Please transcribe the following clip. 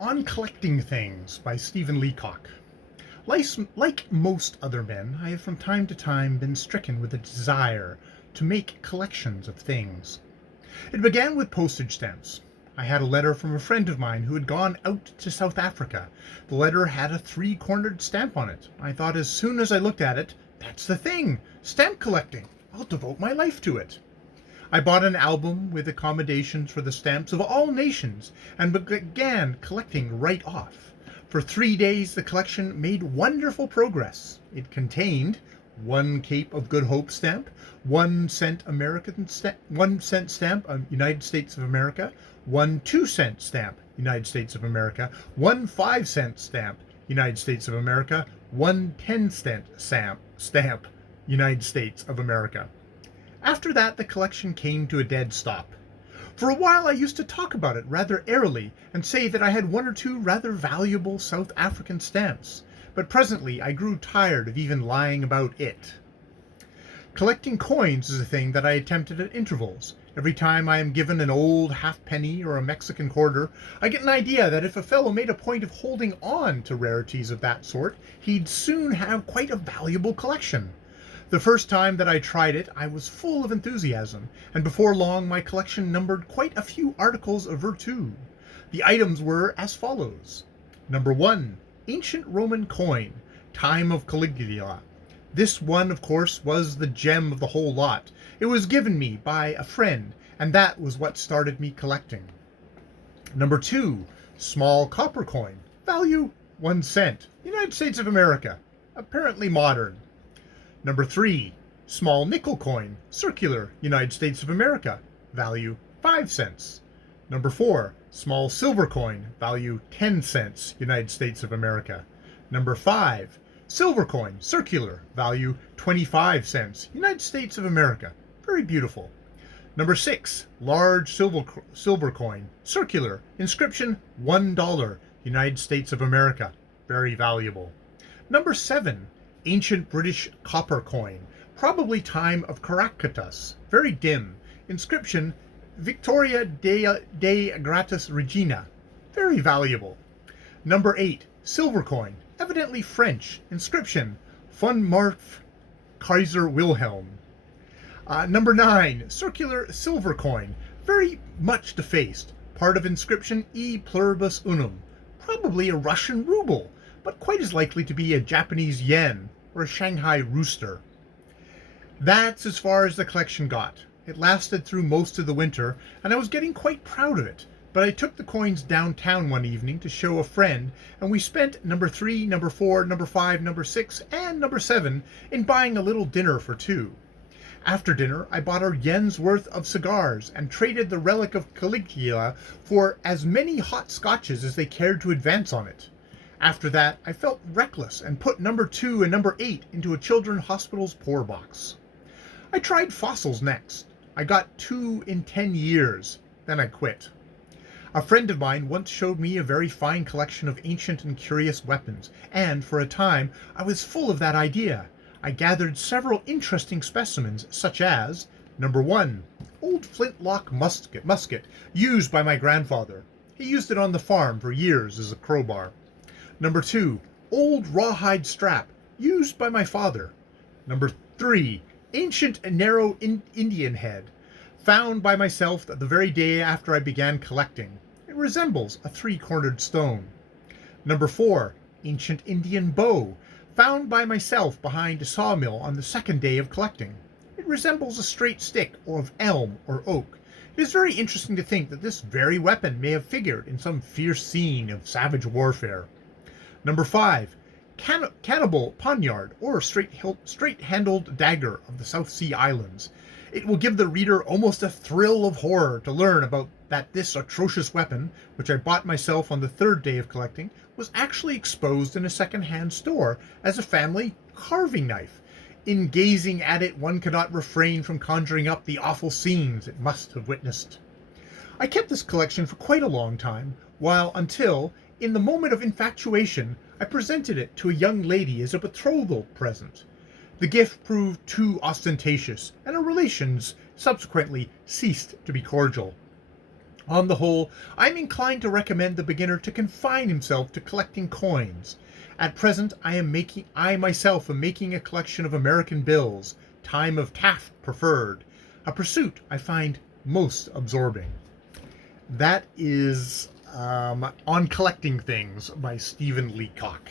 On Collecting Things by Stephen Leacock. Like most other men, I have from time to time been stricken with a desire to make collections of things. It began with postage stamps. I had a letter from a friend of mine who had gone out to South Africa. The letter had a three-cornered stamp on it. I thought as soon as I looked at it, that's the thing! Stamp collecting! I'll devote my life to it. I bought an album with accommodations for the stamps of all nations and began collecting right off. For 3 days the collection made wonderful progress. It contained 1 Cape of Good Hope stamp, 1 cent stamp, United States of America, 1 2-cent stamp, United States of America, 1 5-cent stamp, United States of America, 1 10-cent stamp, United States of America. After that, the collection came to a dead stop. For a while I used to talk about it rather airily and say that I had 1 or 2 rather valuable South African stamps, but presently I grew tired of even lying about it. Collecting coins is a thing that I attempted at intervals. Every time I am given an old halfpenny or a Mexican quarter, I get an idea that if a fellow made a point of holding on to rarities of that sort, he'd soon have quite a valuable collection. The first time that I tried it, I was full of enthusiasm, and before long my collection numbered quite a few articles of virtu. The items were as follows. Number 1. Ancient Roman coin, time of Caligula. This one, of course, was the gem of the whole lot. It was given me by a friend, and that was what started me collecting. Number 2. Small copper coin, value 1 cent, United States of America, apparently modern. Number 3. Small nickel coin, circular, United States of America, value 5 cents. Number 4. Small silver coin, value 10 cents, United States of America. Number 5. Silver coin, circular, value 25 cents, United States of America, very beautiful. Number 6. Large silver coin, circular, inscription $1, United States of America, very valuable. Number 7. Ancient British copper coin, probably time of Caractacus, very dim, inscription Victoria de Gratis Regina, very valuable. Number 8. Silver coin, evidently French, inscription Von Marf Kaiser Wilhelm. Number 9. Circular silver coin, very much defaced, part of inscription E pluribus unum, probably a Russian ruble, but quite as likely to be a Japanese yen or a Shanghai rooster. That's as far as the collection got. It lasted through most of the winter, and I was getting quite proud of it, but I took the coins downtown one evening to show a friend, and we spent number 3, number 4, number 5, number 6, and number 7 in buying a little dinner for 2. After dinner, I bought a yen's worth of cigars and traded the relic of Caligula for as many hot scotches as they cared to advance on it. After that, I felt reckless and put number 2 and number 8 into a children's hospital's poor box. I tried fossils next. I got 2 in 10 years. Then I quit. A friend of mine once showed me a very fine collection of ancient and curious weapons, and for a time I was full of that idea. I gathered several interesting specimens, such as number 1. Old flintlock musket used by my grandfather. He used it on the farm for years as a crowbar. Number 2. Old rawhide strap, used by my father. Number 3. Ancient and narrow Indian head, found by myself the very day after I began collecting. It resembles a 3-cornered stone. Number 4. Ancient Indian bow, found by myself behind a sawmill on the 2nd day of collecting. It resembles a straight stick of elm or oak. It is very interesting to think that this very weapon may have figured in some fierce scene of savage warfare. Number 5. Cannibal poniard, or straight-handled dagger of the South Sea Islands. It will give the reader almost a thrill of horror to learn about that this atrocious weapon, which I bought myself on the 3rd day of collecting, was actually exposed in a second-hand store as a family carving knife. In gazing at it, one cannot refrain from conjuring up the awful scenes it must have witnessed. I kept this collection for quite a long time, until, in the moment of infatuation, I presented it to a young lady as a betrothal present. The gift proved too ostentatious, and our relations subsequently ceased to be cordial. On the whole, I'm inclined to recommend the beginner to confine himself to collecting coins. At present, I myself am making a collection of American bills, time of Taft preferred, a pursuit I find most absorbing. That is On Collecting Things by Stephen Leacock.